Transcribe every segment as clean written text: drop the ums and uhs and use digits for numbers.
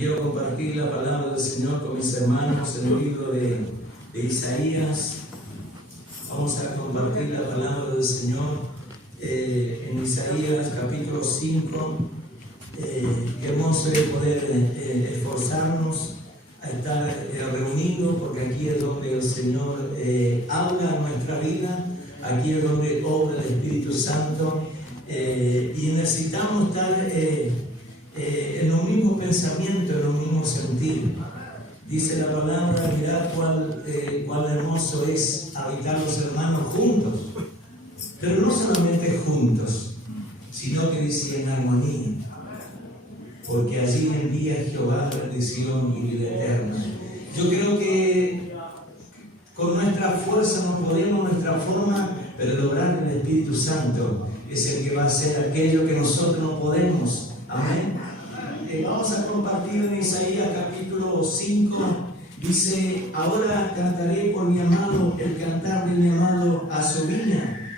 Quiero compartir la palabra del Señor con mis hermanos en el libro de Isaías. Vamos a compartir la palabra del Señor en Isaías capítulo 5. Qué hermoso es poder esforzarnos a estar reunidos, porque aquí es donde el Señor habla en nuestra vida, aquí es donde obra el Espíritu Santo, y necesitamos estar en los mismos pensamientos, en los mismos sentidos. Dice la palabra: mirad cuál hermoso es habitar los hermanos juntos, pero no solamente juntos, sino que dice en armonía, porque allí envía Jehová bendición y vida eterna. Yo creo que con nuestra fuerza no podemos, nuestra forma, pero lograr el Espíritu Santo es el que va a hacer aquello que nosotros no podemos. Amén. Vamos a compartir en Isaías capítulo 5. Dice: ahora cantaré por mi amado el cantar de mi amado a su viña.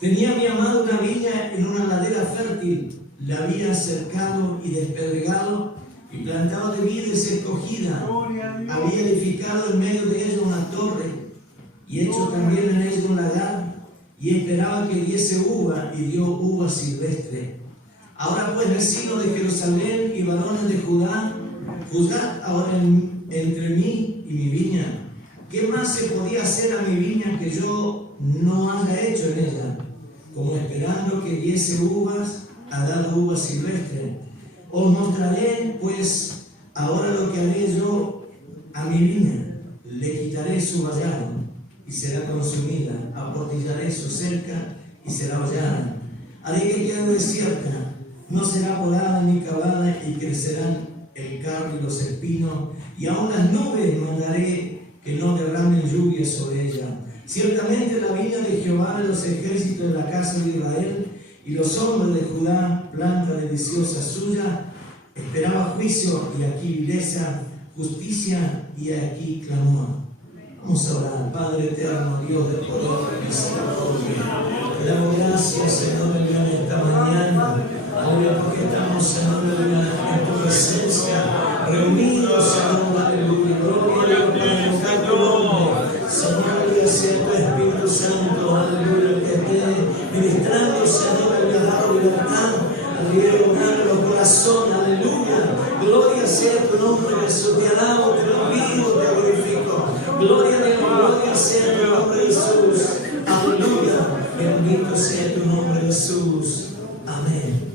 Tenía mi amado una viña en una ladera fértil, la había cercado y despedregado y plantado de vides escogida. Había edificado en medio de ella una torre y hecho también en ella un lagar, y esperaba que diese uva, y dio uva silvestre. Ahora pues, vecinos de Jerusalén y varones de Judá, juzgad ahora entre mí y mi viña. ¿Qué más se podía hacer a mi viña que yo no haya hecho en ella? Como esperando que diese uvas, ha dado uva silvestre. Os mostraré pues ahora lo que haré yo a mi viña. Le quitaré su vallado y será consumida, aportillaré su cerca y será vallada. Haré que quede desierta, no será podada ni cavada, y crecerán el cardo y los espinos, y aun las nubes mandaré que no derramen lluvia sobre ella. Ciertamente la viña de Jehová de los ejércitos de la casa de Israel, y los hombres de Judá, planta deliciosa suya, esperaba juicio, y aquí vileza, justicia, y aquí clamor. Vamos a orar. Padre eterno, Dios de poder y misericordia, te damos gracias, Señor, en esta mañana. Aleluya, porque estamos, Señor, en tu presencia, reunidos, Señor, aleluya, gloria para invocar tu nombre. Señor, aleluya, sea tu Espíritu Santo, aleluya, que esté ministrando, Señor, aleluya, dando libertad, aleluya, obrar los corazones, aleluya. Gloria sea tu nombre, Jesús, te alabo, te bendigo, te glorifico. Gloria a Dios, gloria sea tu nombre, Jesús, aleluya, bendito sea tu nombre, Jesús, amén.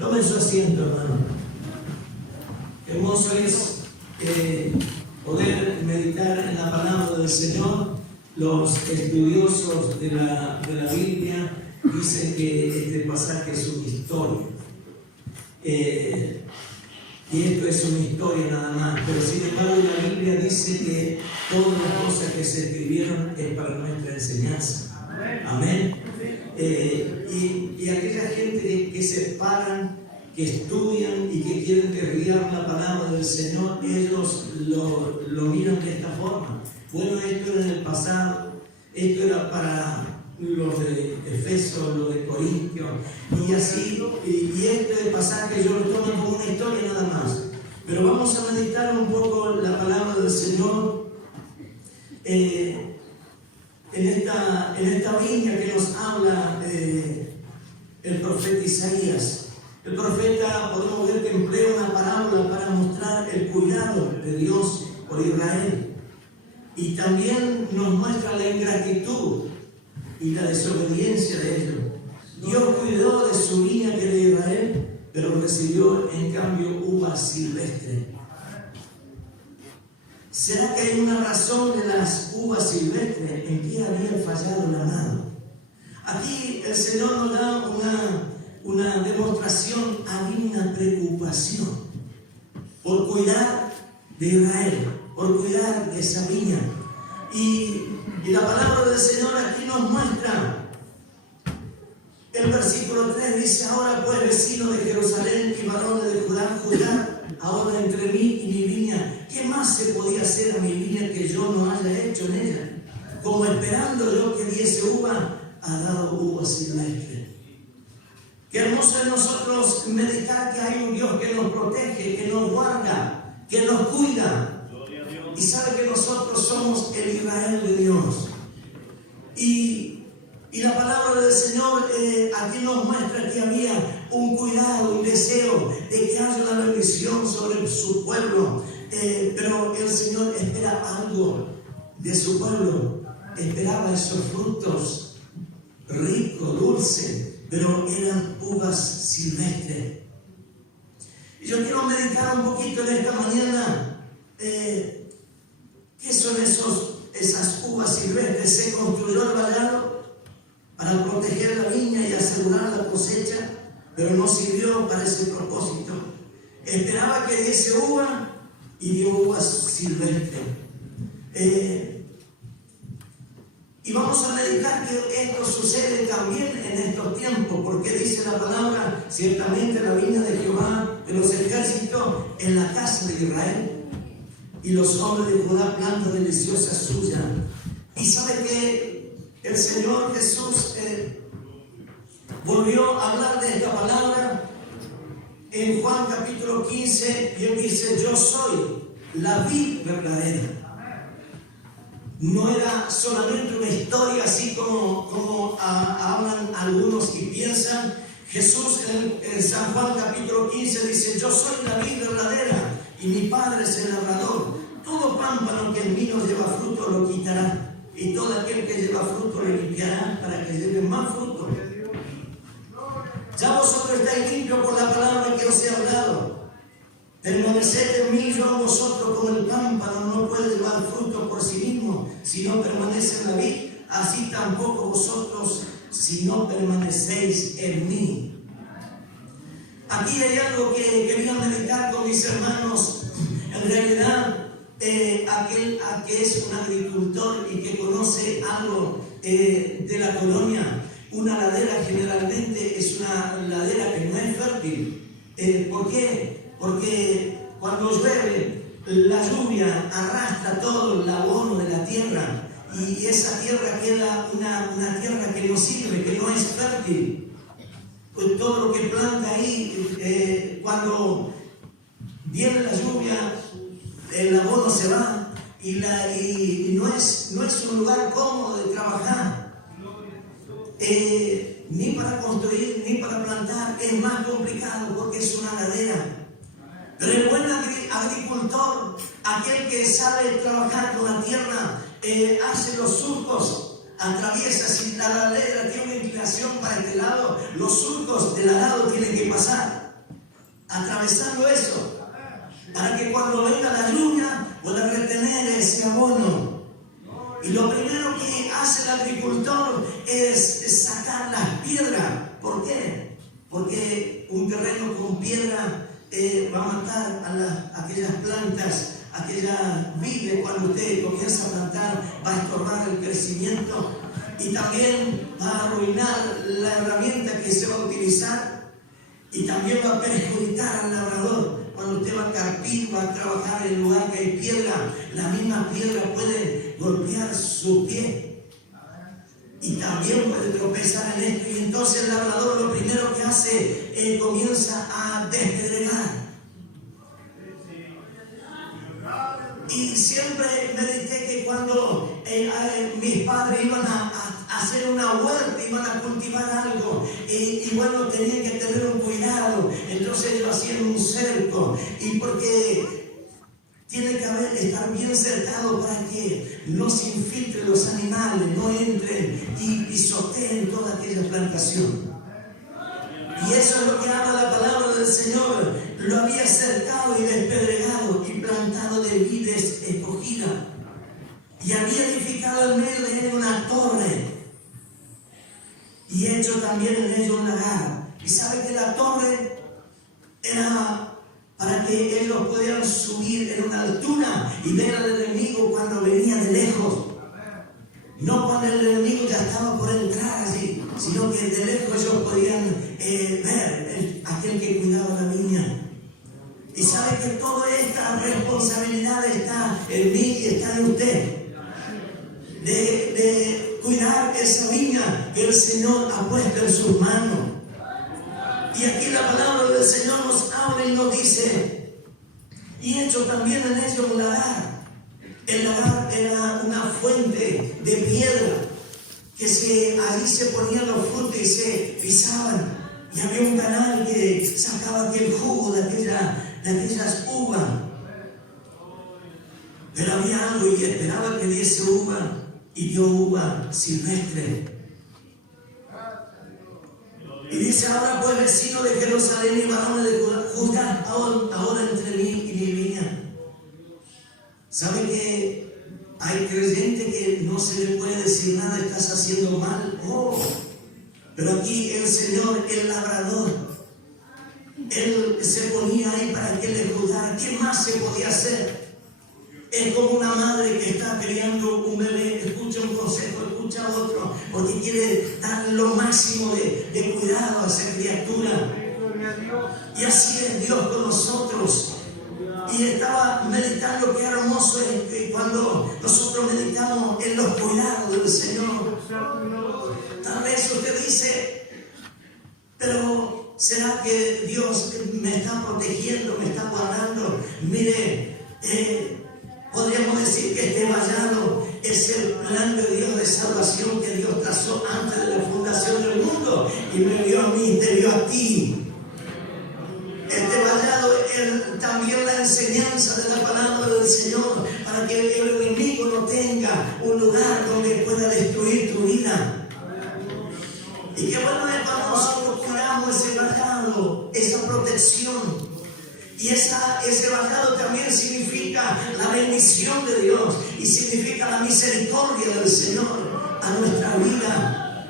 Tomen su asiento, hermano. Hermoso es poder meditar en la palabra del Señor. Los estudiosos de la Biblia dicen que este pasaje es una historia. Y esto es una historia nada más. Pero sin embargo, la Biblia dice que todas las cosas que se escribieron es para nuestra enseñanza. Amén. Y aquella gente que se paran, que estudian y que quieren derribar la palabra del Señor, ellos lo miran de esta forma. Bueno, esto era en el pasado, esto era para los de Efeso, los de Corintio, y así, y este pasaje yo lo tomo como una historia nada más. Pero vamos a meditar un poco la palabra del Señor en esta viña que nos habla el profeta Isaías. El profeta, podemos ver que emplea una parábola para mostrar el cuidado de Dios por Israel, y también nos muestra la ingratitud y la desobediencia de ellos. Dios cuidó de su viña que era Israel, pero recibió en cambio uva silvestre. ¿Será que hay una razón de las uvas silvestres? ¿En qué había fallado el amado? Aquí el Señor nos da una demostración, había una preocupación por cuidar de Israel, por cuidar de esa viña. Y la palabra del Señor aquí nos muestra, el versículo 3 dice: ahora pues, vecinos de Jerusalén y varones de Judá, juzgad ahora entre mí y mi viña. ¿Qué más se podía hacer a mi viña que yo no haya hecho en ella? Como esperando yo que diese uva, ha dado uva silvestre. Qué hermoso es nosotros meditar que hay un Dios que nos protege, que nos guarda, que nos cuida. Y sabe que nosotros somos el Israel de Dios. Y la palabra del Señor aquí nos muestra que había un cuidado, un deseo de que haya una bendición sobre su pueblo. Pero el Señor espera algo de su pueblo. Esperaba esos frutos ricos, dulces, pero eran uvas silvestres. Y yo quiero meditar un poquito en esta mañana. ¿Qué son esas uvas silvestres? Se construyó el vallado para proteger la viña y asegurar la cosecha, pero no sirvió para ese propósito. Esperaba que diese uva y dio uvas silvestres. Y vamos a meditar que esto sucede también en estos tiempos, porque dice la palabra: ciertamente la viña de Jehová de los ejércitos en la casa de Israel, y los hombres de Judá planta deliciosa suya. Y sabe que el Señor Jesús volvió a hablar de esta palabra en Juan capítulo 15, y él dice: yo soy la vid verdadera. No era solamente una historia así como hablan algunos y piensan. Jesús en San Juan capítulo 15 dice: yo soy la vid verdadera y mi Padre es el labrador. Todo pámpano que en mí no lleva fruto lo quitará, y todo aquel que lleva fruto le limpiará para que lleve más fruto. Ya vosotros estáis limpios por la palabra que os he hablado. Permaneced en mí, yo en vosotros, como el pámpano no puede llevar fruto por sí mismo, si no permanece en la vid, así tampoco vosotros, si no permanecéis en mí. Aquí hay algo que quería meditar con mis hermanos. En realidad, aquel que es un agricultor y que conoce algo de la colonia, una ladera generalmente es una ladera que no es fértil. ¿Por qué? Porque cuando llueve, la lluvia arrastra todo el abono de la tierra, y esa tierra queda una tierra que no sirve, que no es fértil. Pues todo lo que planta ahí, cuando viene la lluvia, el abono se va, y no es un lugar cómodo de trabajar, ni para construir, ni para plantar. Es más complicado porque es una ladera. Pero el buen agricultor, aquel que sabe trabajar con la tierra, hace los surcos, atraviesa. Si la ladera tiene una inclinación para este lado, los surcos del lado tienen que pasar, atravesando eso, para que cuando venga la lluvia pueda retener ese abono. Y lo primero que hace el agricultor es sacar las piedras. ¿Por qué? Porque un terreno con piedra va a matar a aquellas plantas, aquellas vides. Cuando usted comienza a plantar, va a estorbar el crecimiento, y también va a arruinar la herramienta que se va a utilizar, y también va a perjudicar al labrador. Cuando usted va a carpir, va a trabajar en el lugar que hay piedra, la misma piedra puede golpear su pie y también puede tropezar en esto. Y entonces el labrador lo primero que hace, comienza a despedregar. Y siempre medité que cuando mis padres iban a hacer una huerta, iban a cultivar algo, y bueno, tenían que tener un cuidado. Entonces ellos hacían un cerco, y porque tiene que estar bien cercado para que no se infiltren los animales, no entren y pisoteen toda aquella plantación. Y eso es lo que habla la palabra del Señor. Lo había cercado y despedregado y plantado de vides escogidas, y había edificado en medio de él una torre, y hecho también en ello un lagar. Y sabe que la torre era para que ellos pudieran subir en una altura y ver al enemigo cuando venía de lejos. No cuando el enemigo ya estaba por entrar allí, sino que de lejos ellos podían ver aquel que cuidaba la viña. Y sabe que toda esta responsabilidad está en mí y está en usted, de cuidar esa viña que el Señor ha puesto en sus manos. Y aquí la palabra del Señor nos habla y nos dice: y hecho también en ellos un lagar. El lagar era una fuente de piedra que allí se ponían los frutos y se pisaban. Y había un canal que sacaba aquel jugo de aquellas uvas. Pero había algo, y esperaba que diese uva, y dio uva silvestre. Y dice: ahora pues, vecino de Jerusalén y varones de Judá, juzgad ahora entre mí y mi viña. ¿Sabe que hay creyentes que no se le puede decir nada, estás haciendo mal? Pero aquí el Señor, el labrador, Él se ponía ahí para que le juzgara. ¿Qué más se podía hacer? Es como una madre que está criando un bebé, escucha un consejo, escucha otro, porque quiere dar lo máximo de cuidado a esa criatura. Y así es Dios con nosotros. Y estaba meditando qué hermoso es cuando nosotros meditamos en los cuidados del Señor. Tal vez usted dice: pero ¿será que Dios me está protegiendo, me está guardando? Mire, podríamos decir que este vallado es el plan de Dios de salvación que Dios trazó antes de la fundación del mundo y me dio a mí y te dio a ti. Este vallado es también la enseñanza de la palabra del Señor para que el enemigo no tenga un lugar donde pueda destruir tu vida. Y qué bueno es cuando nosotros cuidamos ese vallado, esa protección. Y ese vallado también significa la bendición de Dios y significa la misericordia del Señor a nuestra vida.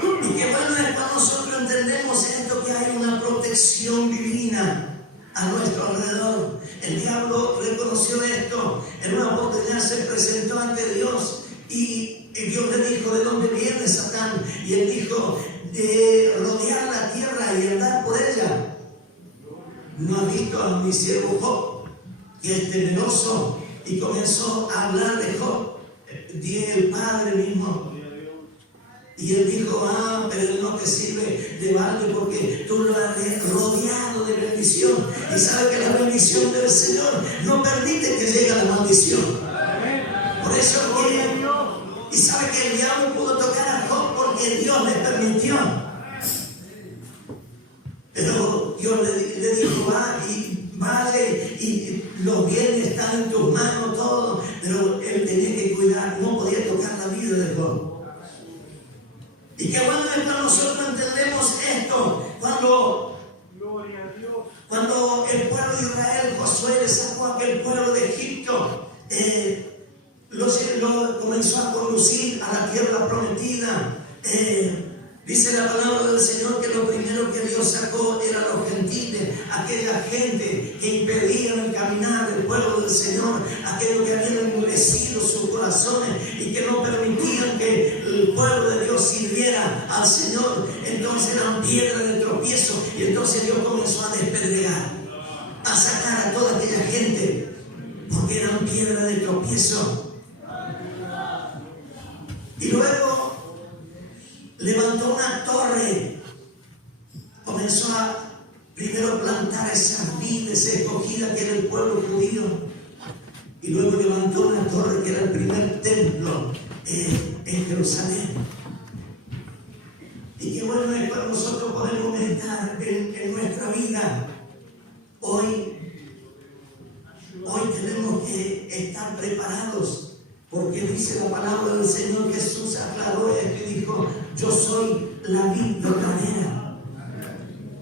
Y qué bueno es cuando nosotros entendemos esto, que hay una protección divina a nuestro alrededor. El diablo reconoció esto. En una oportunidad se presentó ante Dios y Dios le dijo: ¿de dónde viene Satán? Y él dijo: de rodear la tierra y andar por ella. ¿No has visto a mi siervo Job, que es temeroso? Y comenzó a hablar de Job, el padre mismo. Y él dijo: pero él no te sirve de balde porque tú lo has rodeado de bendición. Y sabe que la bendición del Señor no permite que llegue a la maldición. Por eso y sabe que el diablo pudo tocar a Job porque Dios le permitió. Pero Dios le dijo: vaya y los bienes están en tus manos, todo. Pero él tenía que cuidar, no podía tocar la vida de Job. Y qué bueno es cuando nosotros entendemos esto, cuando el pueblo de Israel, Josué le sacó a aquel pueblo de Egipto, lo comenzó a conducir a la tierra prometida. Dice la palabra del Señor que lo primero que Dios sacó eran los gentiles, aquella gente que impedían el caminar del pueblo del Señor, aquellos que habían endurecido sus corazones y que no permitían que el pueblo de Dios sirviera al Señor. Entonces eran piedra de tropiezo y entonces Dios comenzó a despedregar, a sacar a toda aquella gente porque eran piedra de tropiezo. Y luego levantó una torre, comenzó a primero plantar esas vides escogidas que era el pueblo judío, y luego levantó una torre que era el primer templo en Jerusalén. Y qué bueno es cuando nosotros podemos meditar en nuestra vida. Hoy tenemos que estar preparados. Porque dice la palabra del Señor, Jesús aclaró esto y dijo: yo soy la vid verdadera.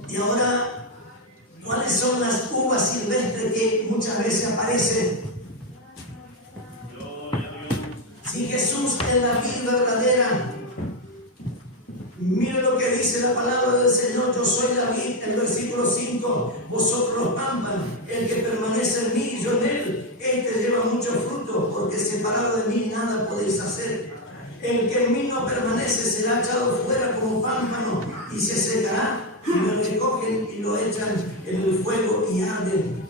Y ahora, ¿cuáles son las uvas silvestres que muchas veces aparecen? Si Jesús es la vid verdadera, mire lo que dice la palabra del Señor: yo soy la vid, el versículo 5, vosotros los pámpanos, el que permanece en mí y yo en él, este lleva mucho fruto, porque separado de mí nada podéis hacer. El que en mí no permanece será echado fuera como pámpano y se secará, y lo recogen y lo echan en el fuego y arden.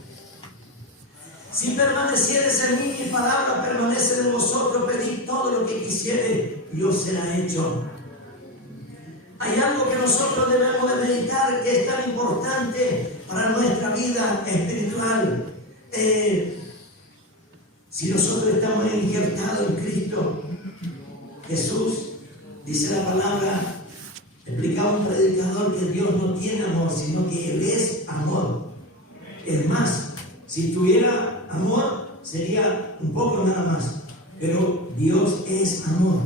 Si permanecieres en mí, mi palabra permanece en vosotros, pedid todo lo que quisiere y os será hecho. Hay algo que nosotros debemos de meditar pilar que es tan importante para nuestra vida espiritual. Si nosotros estamos injertados en Cristo Jesús, dice la palabra, explicaba un predicador que Dios no tiene amor, sino que Él es amor. Es más, si tuviera amor, sería un poco nada más, pero Dios es amor.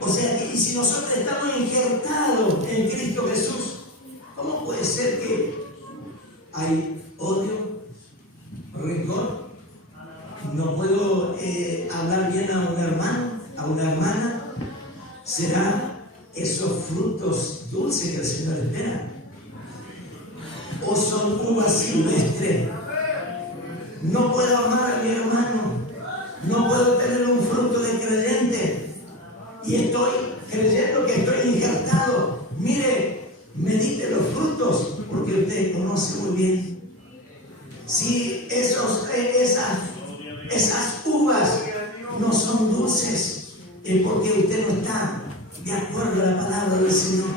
O sea que, y si nosotros estamos injertados en Cristo Jesús, ¿cómo puede ser que hay odio, rencor? No puedo hablar bien a un hermano, a una hermana. ¿Será esos frutos dulces que el Señor espera? ¿O son uvas silvestres? No puedo amar a mi hermano, no puedo tener un fruto de creyente y estoy creyendo que estoy injertado. Mire, medite los frutos, porque usted conoce muy bien. Si esas uvas no son dulces, es porque usted no está de acuerdo a la palabra del Señor.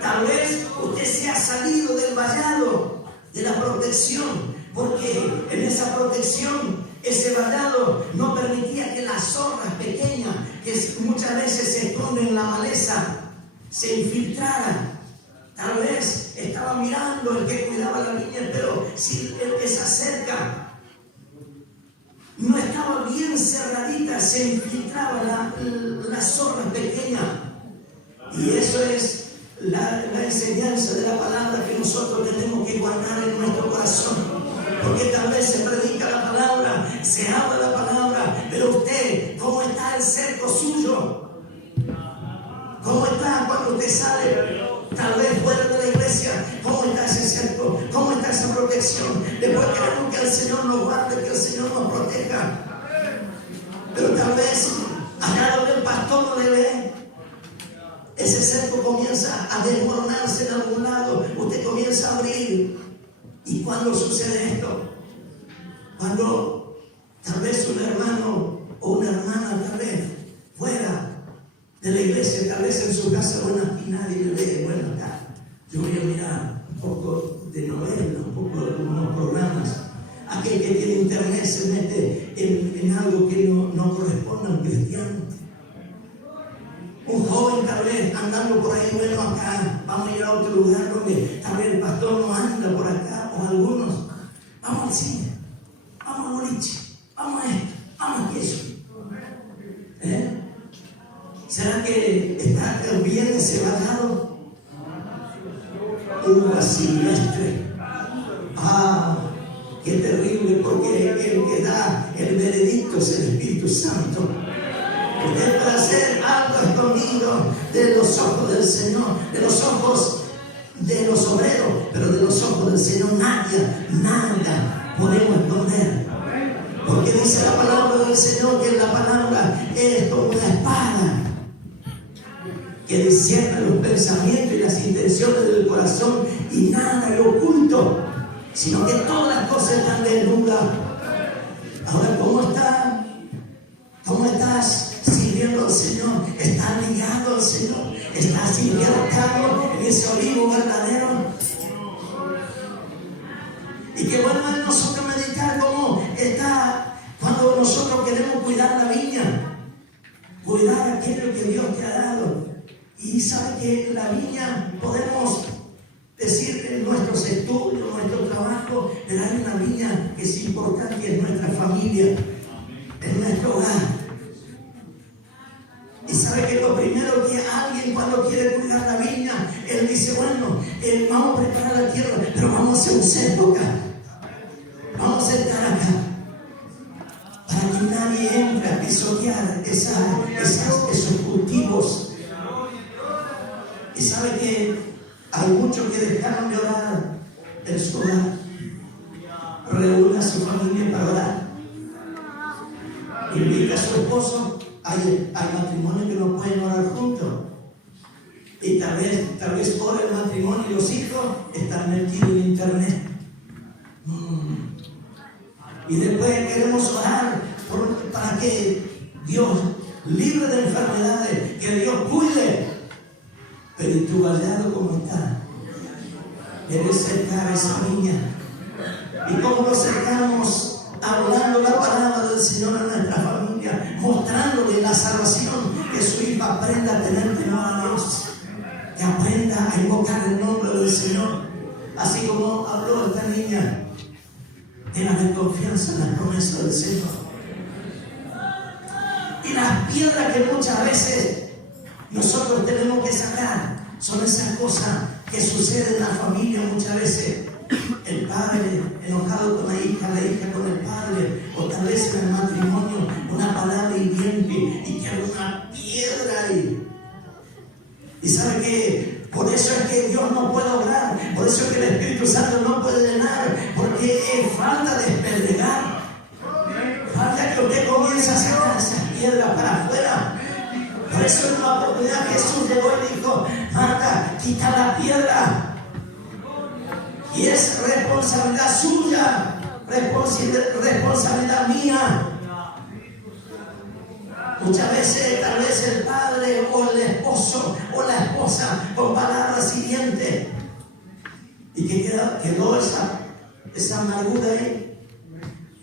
Tal vez usted se ha salido del vallado, de la protección, porque en esa protección, ese vallado no permitía que las zorras pequeñas, que muchas veces se esconden en la maleza, se infiltraran. Tal vez estaba mirando el que cuidaba la viña, pero si esa cerca no estaba bien cerradita, se infiltraba la zorra pequeña. Y eso es la enseñanza de la palabra que nosotros tenemos que guardar en nuestro corazón. Porque tal vez se predica la palabra, se habla la palabra, pero usted, ¿cómo está el cerco suyo? ¿Cómo está cuando usted sale? Tal vez fuera de la iglesia, ¿cómo está ese cerco? ¿Cómo está esa protección? Después queremos que el Señor nos guarde, que el Señor nos proteja. Pero tal vez allá donde el pastor no le ve, ese cerco comienza a desmoronarse en algún lado. Usted comienza a abrir. ¿Y cuándo sucede esto? Cuando tal vez un hermano o una hermana, tal vez fuera de la iglesia, tal vez en su casa, bueno, aquí nadie me ve, bueno, acá yo voy a mirar un poco de novela, un poco de algunos programas. Aquel que tiene internet se mete en algo que no corresponde a un cristiano. Un joven tal vez andando por ahí, bueno, acá vamos a ir a otro lugar donde tal vez el pastor no anda por acá, o algunos, vamos al cine, vamos al boliche, vamos a esto, vamos a aquello. ¿Será que está bien ese vallado? Uva silvestre. Qué terrible, porque el que da el veredicto es el Espíritu Santo. Usted puede hacer algo escondido de los ojos del Señor, de los ojos de los obreros, pero de los ojos del Señor nada podemos esconder. Porque dice la palabra del Señor que la palabra es como una espada que discierne los pensamientos y las intenciones del corazón, y nada es oculto, sino que todas las cosas están desnudas. Ahora, ¿cómo estás sirviendo al Señor? ¿Estás ligado al Señor? ¿Estás injertado en ese olivo verdadero? Y qué bueno es nosotros meditar cómo está cuando nosotros queremos cuidar la viña, cuidar aquello que Dios te ha dado. Y sabe que la viña podemos decir en nuestros estudios, nuestro trabajo, pero hay una viña que es importante, que es nuestra familia, es nuestro hogar. Y sabe que lo primero que alguien cuando quiere cuidar la viña, él dice, bueno, vamos a preparar la tierra, pero vamos a hacer un cerco acá. Vamos a estar acá, para que nadie entre a pisotear esos cultivos. Y sabe que hay muchos que dejaron de orar en su hogar. Reúne a su familia para orar. Invita a su esposo. Hay matrimonios que no pueden orar juntos. Y tal vez ora el matrimonio y los hijos están metidos en internet. Y después queremos orar para que Dios libre de enfermedades, que Dios cuide. Pero ¿y tu vallado cómo está? Debe cercar a esa niña. ¿Y cómo lo cercamos? Hablando la palabra del Señor en nuestra familia, mostrándole la salvación, que su hijo aprenda a tener temor a Dios, que aprenda a invocar el nombre del Señor, así como habló esta niña. Téngale confianza en las promesas del Señor. Y las piedras que muchas veces nosotros tenemos que sacar son esas cosas que suceden en la familia muchas veces. El padre enojado con la hija con el padre, o tal vez en el matrimonio una palabra hiriente y que hay una piedra ahí. Y sabe que por eso es que Dios no puede obrar, por eso es que el Espíritu Santo no puede llenar, porque es falta de despedregar, falta que usted comience a sacar esas piedras para afuera. Por eso en una oportunidad Jesús llegó y dijo: Marta, quita la piedra. Y es responsabilidad suya, responsabilidad mía. Muchas veces, tal vez el padre o el esposo o la esposa con palabras hirientes, y que quedó esa amargura ahí,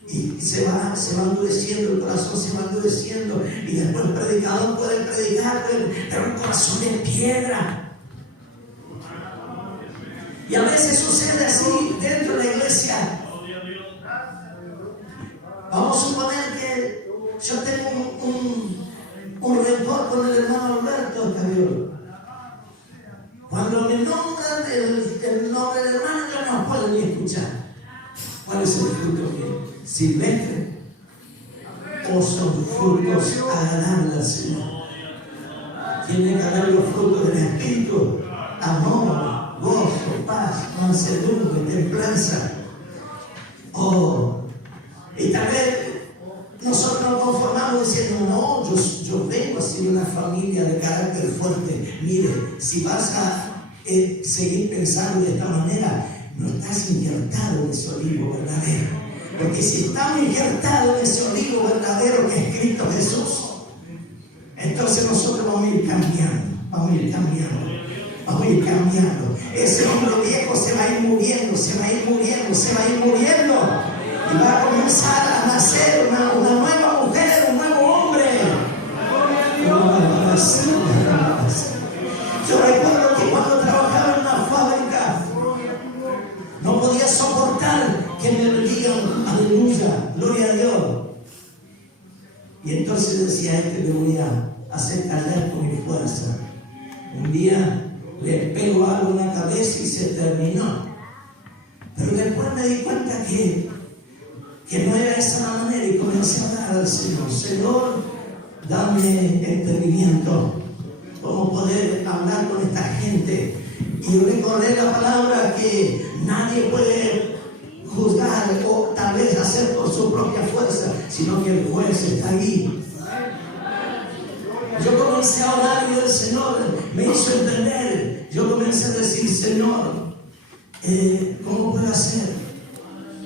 y se va endureciendo, el corazón se va endureciendo, y después el predicador puede predicar, pero el corazón es piedra. Y a veces sucede así dentro de la iglesia. Vamos a suponer que yo tengo un rencor con el hermano Alberto Javier. Cuando me nombran el nombre del hermano, yo no puedo ni escuchar. ¿Cuál es el fruto que silvestre? ¿O son frutos agradables al Señor? Tiene que haber los frutos del Espíritu: amor, gozo, paz, mansedumbre, templanza. Y tal vez nosotros nos conformamos diciendo: no, yo vengo así de una familia de carácter fuerte. Mire, si vas a seguir pensando de esta manera, no estás injertado en ese olivo verdadero. Porque si estamos injertados en ese olivo verdadero que es Cristo Jesús, entonces nosotros vamos a ir cambiando, vamos a ir cambiando. Ese hombre viejo se va a ir muriendo, y va a comenzar a nacer una nueva mujer, un nuevo hombre. Yo recuerdo que cuando trabajaba en una fábrica no podía soportar que me digan aleluya, gloria a Dios. Y entonces decía: le voy a hacer callar con mi fuerza. Un día le pego algo en la cabeza y se terminó. Pero después me di cuenta que no era esa la manera, y comencé a hablar al Señor: Señor, dame entendimiento, cómo poder hablar con esta gente. Y recordé la palabra que nadie puede juzgar o tal vez hacer por su propia fuerza, sino que el juez está ahí. Yo comencé a orar y el Señor me hizo entender. Yo comencé a decir: Señor, ¿cómo puedo hacer?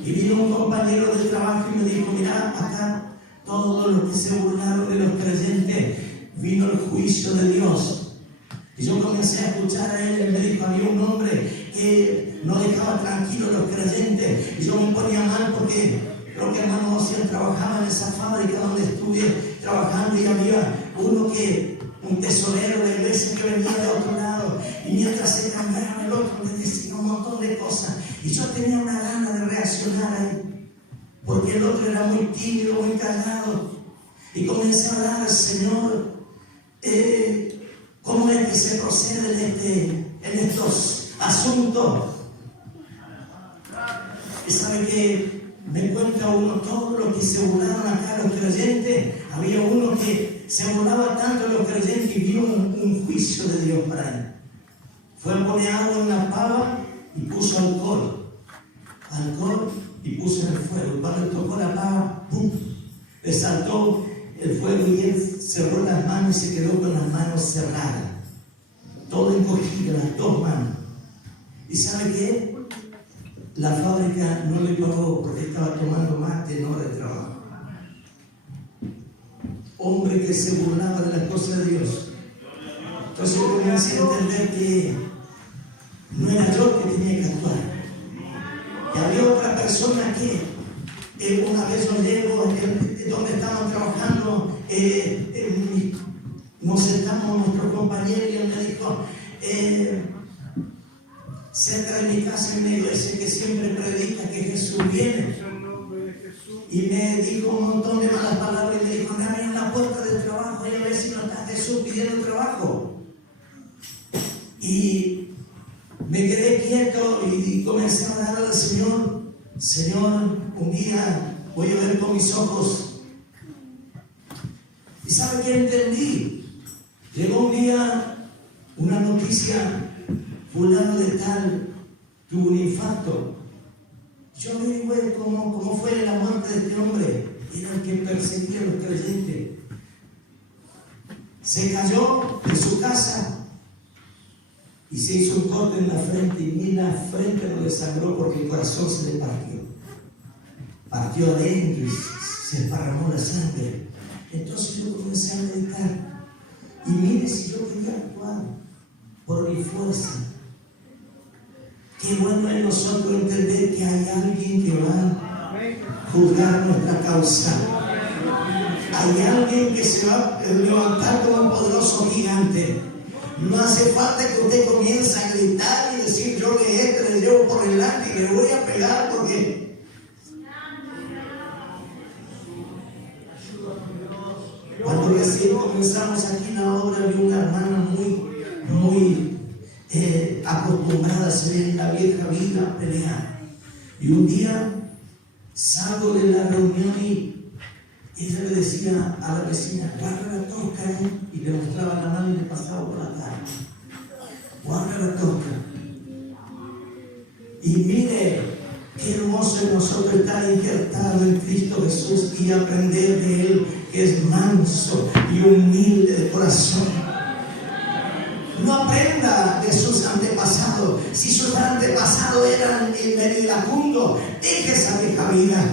Y vino un compañero de trabajo y me dijo: mira, acá todos los que se burlaron de los creyentes, vino el juicio de Dios. Y yo comencé a escuchar a él. Él me dijo: había un hombre que no dejaba tranquilos a los creyentes. Y yo me ponía mal porque creo que hermano Ociel trabajaba en esa fábrica donde estuve trabajando, y había un tesorero de la iglesia que venía de otro lado, y mientras se cambiaba el otro le decía un montón de cosas, y yo tenía una gana de reaccionar ahí, porque el otro era muy tímido, muy callado, y comencé a hablar al Señor: ¿cómo es que se procede en estos asuntos? Y sabe que me encuentra uno, todos los que se burlaron acá, los creyentes, había uno que se burlaba tanto de los creyentes y vio un juicio de Dios para él. Fue a poner agua en una pava y puso alcohol y puso en el fuego. Y cuando le tocó la pava, ¡pum!, le saltó el fuego y él cerró las manos y se quedó con las manos cerradas, todo encogido, las dos manos. ¿Y sabe qué? La fábrica no le pagó porque estaba tomando mate en hora de trabajo. Hombre que se burlaba de las cosas de Dios. Entonces yo comencé a entender No era yo que tenía que actuar. Y había otra persona que una vez yo llego donde estaban trabajando, nos sentamos nuestro compañero y él me dijo, cerca de mi casa hay una iglesia que siempre predica que Jesús viene. Y me dijo un montón de malas palabras y me dijo, dame en la puerta del trabajo y a ver si no está Jesús pidiendo trabajo. Y me quedé quieto y comencé a hablar al Señor. Señor, un día voy a ver con mis ojos. ¿Y sabe qué entendí? Llegó un día una noticia, fulano de tal tuvo un infarto. Yo me digo, ¿cómo fue la muerte de este hombre? Era el que perseguía a los creyentes. Se cayó de su casa y se hizo un corte en la frente, y ni la frente no le sangró porque el corazón se le partió. Partió adentro y se esparramó la sangre. Entonces yo comencé a meditar. Y mire si yo quería actuar por mi fuerza. Qué bueno es nosotros entender que hay alguien que va a juzgar nuestra causa. Hay alguien que se va a levantar como un poderoso gigante. No hace falta que usted comience a gritar y decir, yo le llevo por delante y le voy a pegar porque... Cuando recién comenzamos aquí la obra, vi una hermana muy acostumbrada a ser en la vieja vida a pelear. Y un día salgo de la reunión y ella le decía a la vecina, guarda la tosca, y le mostraba la mano y le pasaba por la cara. Guarda la tosca. Y mire, qué hermoso es nosotros estar injertados en Cristo Jesús y aprender de Él, que es manso y humilde de corazón. No aprenda de sus antepasados. Si sus antepasados eran iracundos, deje esa vieja vida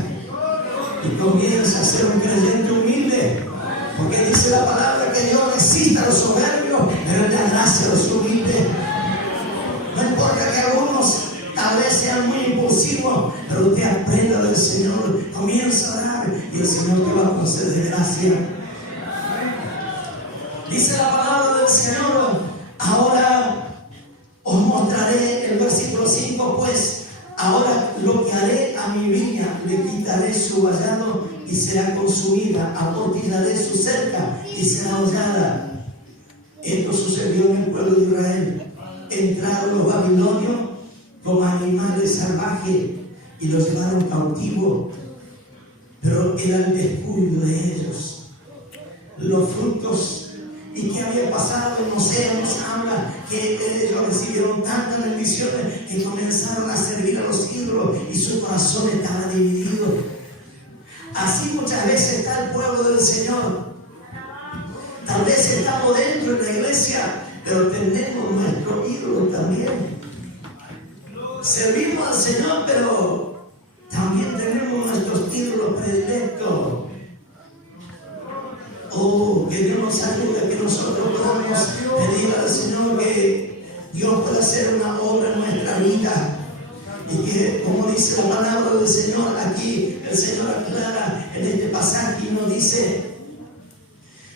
y comienza a ser un creyente humilde, porque dice la palabra que Dios resiste a los soberbios, pero le da gracia a los humildes. No importa que algunos tal vez sean muy impulsivos, pero usted aprenda del Señor, comienza a orar y el Señor te va a conceder gracia. Dice la palabra del Señor, ahora os mostraré, el versículo 5, pues ahora lo que haré a mi viña, le quitaré su vallado y será consumida, aportillaré su cerca y será hollada. Esto sucedió en el pueblo de Israel. Entraron los babilonios como animales salvajes y los llevaron cautivos, pero era el descuido de ellos. Los frutos. ¿Y qué había pasado? En Oseas nos habla que ellos recibieron tantas bendiciones que comenzaron a servir a los ídolos y su corazón estaba dividido. Así muchas veces está el pueblo del Señor. Tal vez estamos dentro de la iglesia, pero tenemos nuestro ídolo también. Servimos al Señor, pero también tenemos nuestros ídolos predilectos. Oh, que Dios nos ayude, que nosotros podamos pedir al Señor que Dios pueda hacer una obra en nuestra vida. Y que, como dice la palabra del Señor, aquí el Señor aclara en este pasaje y nos dice: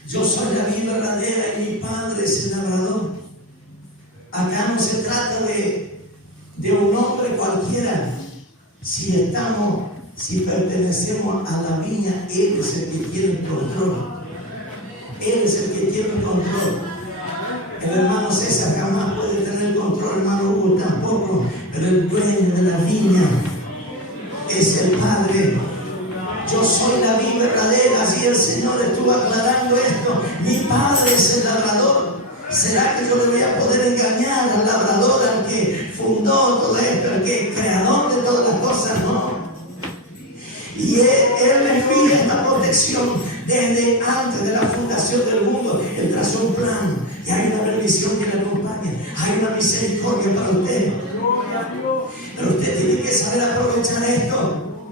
yo soy la vid verdadera y mi Padre es el labrador. Acá no se trata de un hombre cualquiera. Si pertenecemos a la viña, Él es el que tiene el control. Él es el que tiene el control. El hermano César jamás puede tener el control, hermano Hugo tampoco, pero el dueño de la viña es el Padre. Yo soy la vid verdadera, así el Señor estuvo aclarando esto. Mi Padre es el labrador. ¿Será que yo le voy a poder engañar al labrador, al que fundó todo esto, al que es creador de todas las cosas? No. Y Él le envía esta protección desde antes de la fundación del mundo. Él trazó un plan y hay una bendición que le acompaña. Hay una misericordia para usted. Pero usted tiene que saber aprovechar esto.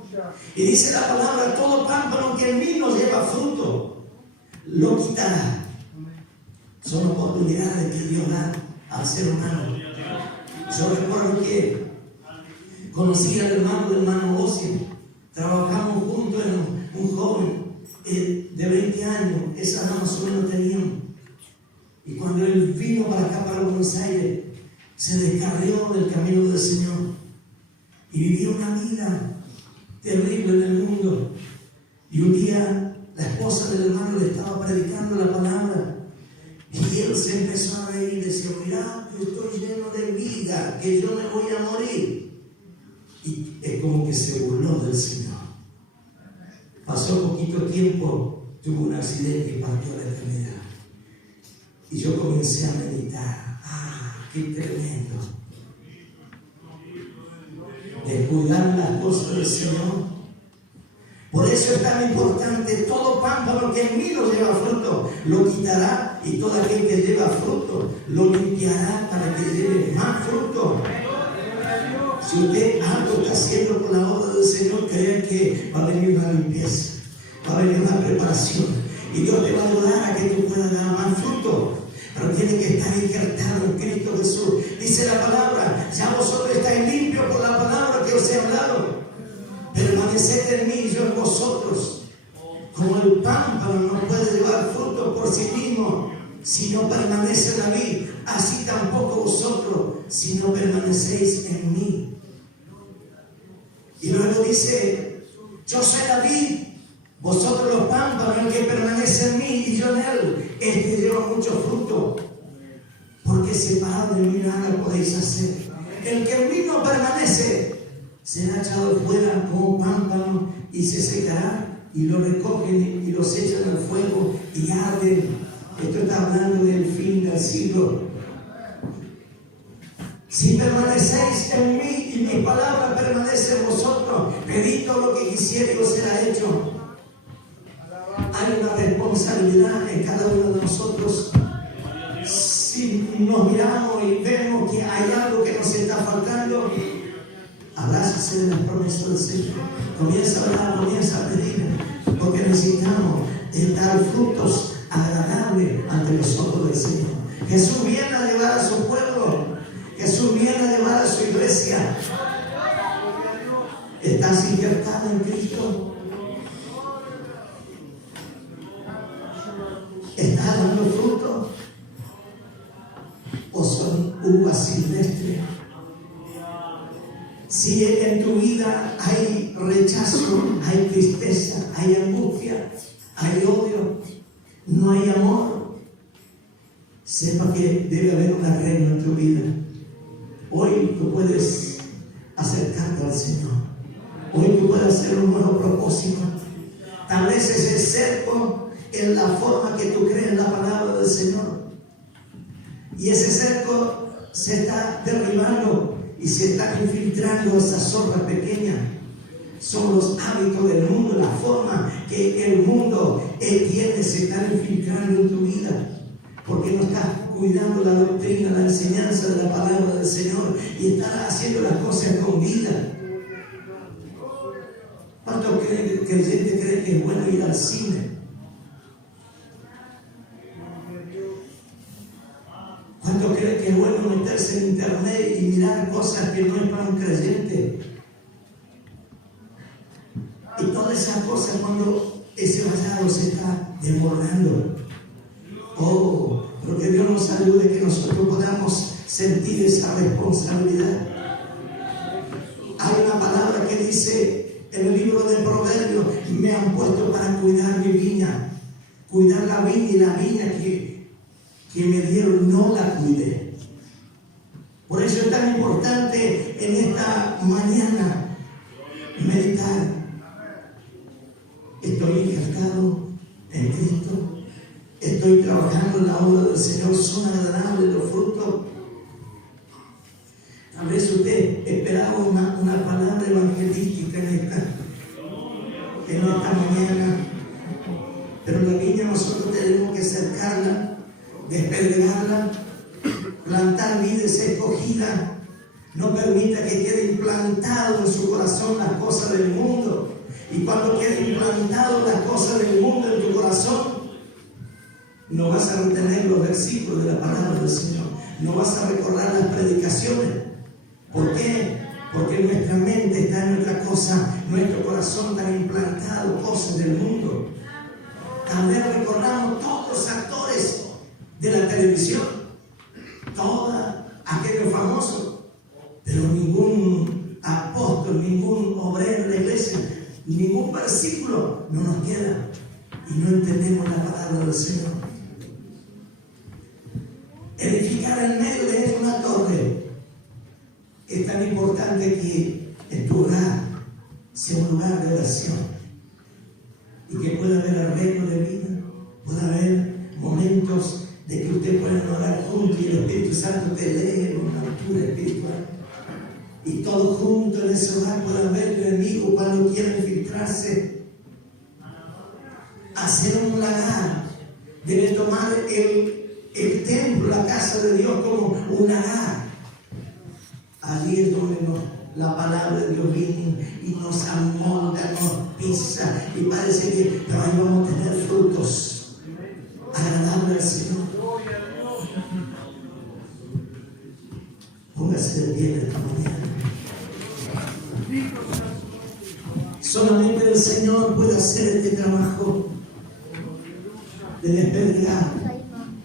Y dice la palabra: todo pámpano que en mí no lleva fruto, lo quitará. Son oportunidades que Dios da al ser humano. Yo recuerdo que conocí al hermano Ocio. Trabajamos juntos en un joven de 20 años. Esa edad más o menos teníamos. Y cuando él vino para acá, para Buenos Aires, se descarrió del camino del Señor y vivió una vida terrible en el mundo. Y un día la esposa del hermano le estaba predicando la palabra y él se empezó a reír y decía: mirá, yo estoy lleno de vida, que yo me voy a morir. Y es como que se burló del Señor. Pasó poquito tiempo, tuvo un accidente y partió la eternidad. Y yo comencé a meditar. ¡Qué tremendo! Descuidar las cosas del Señor. Por eso es tan importante: todo pámpano que en mí no lleva fruto, lo quitará, y todo aquel que lleva fruto, lo limpiará para que lleve más fruto. Si usted algo está haciendo por la obra del Señor, crea que va a venir una limpieza, va a venir una preparación, y Dios te va a ayudar a que tú puedas dar más fruto. Pero tiene que estar injertado en Cristo Jesús. Dice la palabra: ya vosotros estáis limpios por la palabra que os he hablado. Permaneced en mí y yo en vosotros. Como el pámpano no puede llevar fruto por sí mismo si no permanece en la vid, así tampoco vosotros si no permanecéis en mí. Y luego dice: yo soy la vid, vosotros los pámpanos. El que permanece en mí y yo en él, este lleva mucho fruto, porque separado de mí nada podéis hacer. El que en mí no permanece será echado fuera como pámpano y se secará, y lo recogen y los echan al fuego y arden. Esto está hablando del fin del siglo. Si permanecéis en mí y mi palabra permanece en vosotros, pedid todo lo que quisierais y os será hecho. Hay una responsabilidad en cada uno de nosotros. Si nos miramos y vemos que hay algo que nos está faltando, abrázase de las promesas del Señor. Comienza a orar, comienza a pedir, porque necesitamos dar frutos agradables ante los ojos del Señor. Jesús viene a llevar a su pueblo. Jesús viene a llevar a su iglesia. ¿Estás injertado en Cristo? ¿Estás dando fruto? ¿O son uvas silvestres? Si en tu vida hay rechazo, hay tristeza, hay angustia, hay odio, no hay amor, sepa que debe haber un arreglo en tu vida. Hoy tú puedes acercarte al Señor. Hoy tú puedes hacer un nuevo propósito. Tal vez ese cerco en la forma que tú crees la palabra del Señor. Y ese cerco se está derribando y se están infiltrando esas zorras pequeñas. Son los hábitos del mundo, la forma que el mundo tiene, se están infiltrando en tu vida. Porque no estás cuidando la doctrina, la enseñanza de la palabra del Señor, y estás haciendo las cosas con vida. ¿Cuántos creyentes creen que es bueno ir al cine? ¿Cuántos creen que es bueno meterse en internet y mirar cosas que no es para un creyente? Y todas esas cosas, cuando ese vallado se está desbordando. Oh, pero que Dios nos ayude, que nosotros podamos sentir esa responsabilidad. Hay una palabra que dice en el libro de Proverbios: me han puesto para cuidar mi viña. Cuidar la viña, y la viña que me dieron no la cuidé. Por eso es tan importante en esta mañana meditar. Estoy injertado en Cristo. Estoy trabajando en la obra del Señor. Son agradables los frutos. Tal vez usted esperaba una palabra evangelística en esta mañana, pero la viña nosotros tenemos que cercarla, despedregarla, plantar vides escogidas. No permita que quede implantado en su corazón las cosas del mundo. Y cuando quede implantado las cosas del mundo en tu corazón, no vas a retener los versículos de la palabra del Señor, no vas a recordar las predicaciones, ¿Por qué? Porque nuestra mente está en otra cosa, nuestro corazón está implantado cosas del mundo. Tal vez recordamos todos los actores de la televisión, todos aquellos famosos, pero ningún apóstol, ningún obrero de la iglesia, ningún versículo no nos queda y no entendemos la palabra del Señor. Edificar en medio de él una torre es tan importante que en tu hogar sea un lugar de oración y que pueda haber arreglo de vida, pueda haber momentos de que usted pueda orar juntos y el Espíritu Santo te eleve en una altura espiritual y todos juntos en ese hogar puedan ver el enemigo cuando quiera infiltrarse, hacer un lagar. Debe tomar el templo, la casa de Dios como un lagar. Allí es donde la palabra de Dios viene y nos amolda, nos pisa y parece que pero ahí vamos a tener frutos agradables al Señor. Póngase de pie esta mañana. Solamente el Señor puede hacer este trabajo de despedregar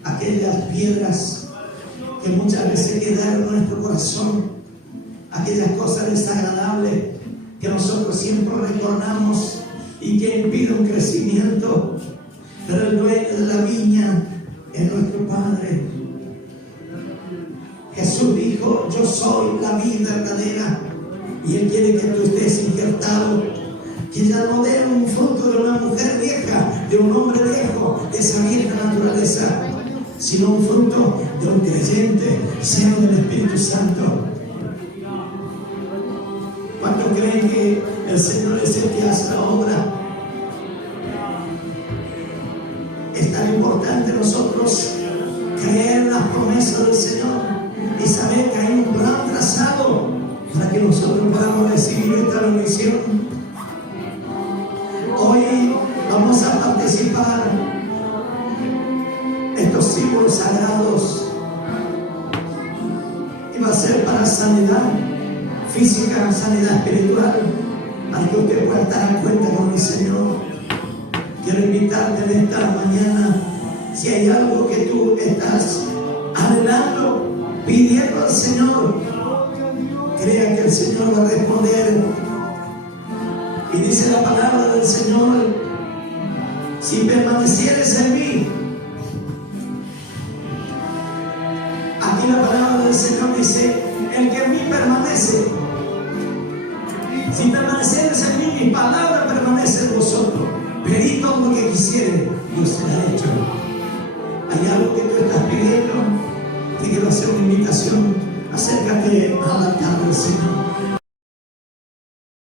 aquellas piedras que muchas veces quedaron en nuestro corazón, aquellas cosas desagradables que nosotros siempre recordamos y que impiden un crecimiento. Pero el dueño de la viña es nuestro Padre. Jesús dijo: yo soy la vid verdadera, y Él quiere que tú estés injertado, que ya no dé un fruto de una mujer vieja, de un hombre viejo, de esa vieja naturaleza, sino un fruto de un creyente lleno del Espíritu Santo. ¿Cuántos creen que el Señor es el que hace la obra? Es tan importante nosotros creer en las promesas del Señor y saber que hay un plan trazado para que nosotros podamos recibir esta bendición. Hoy vamos a participar estos símbolos sagrados y va a ser para sanidad física, sanidad espiritual, para que usted pueda estar en cuenta con el Señor. Quiero invitarte en esta mañana, si hay algo que tú estás anhelando, pidiendo al Señor, crea que el Señor va a responder. Y dice la palabra del Señor: si permanecieres en mí. Aquí la palabra del Señor dice: el que en mí permanece. Si permaneceres en mí, mi palabra permanece en vosotros. Pedid todo lo que quisiere y os será hecho. Hay algo que tú estás pidiendo. Te quiero hacer una invitación. Acércate al altar del Señor.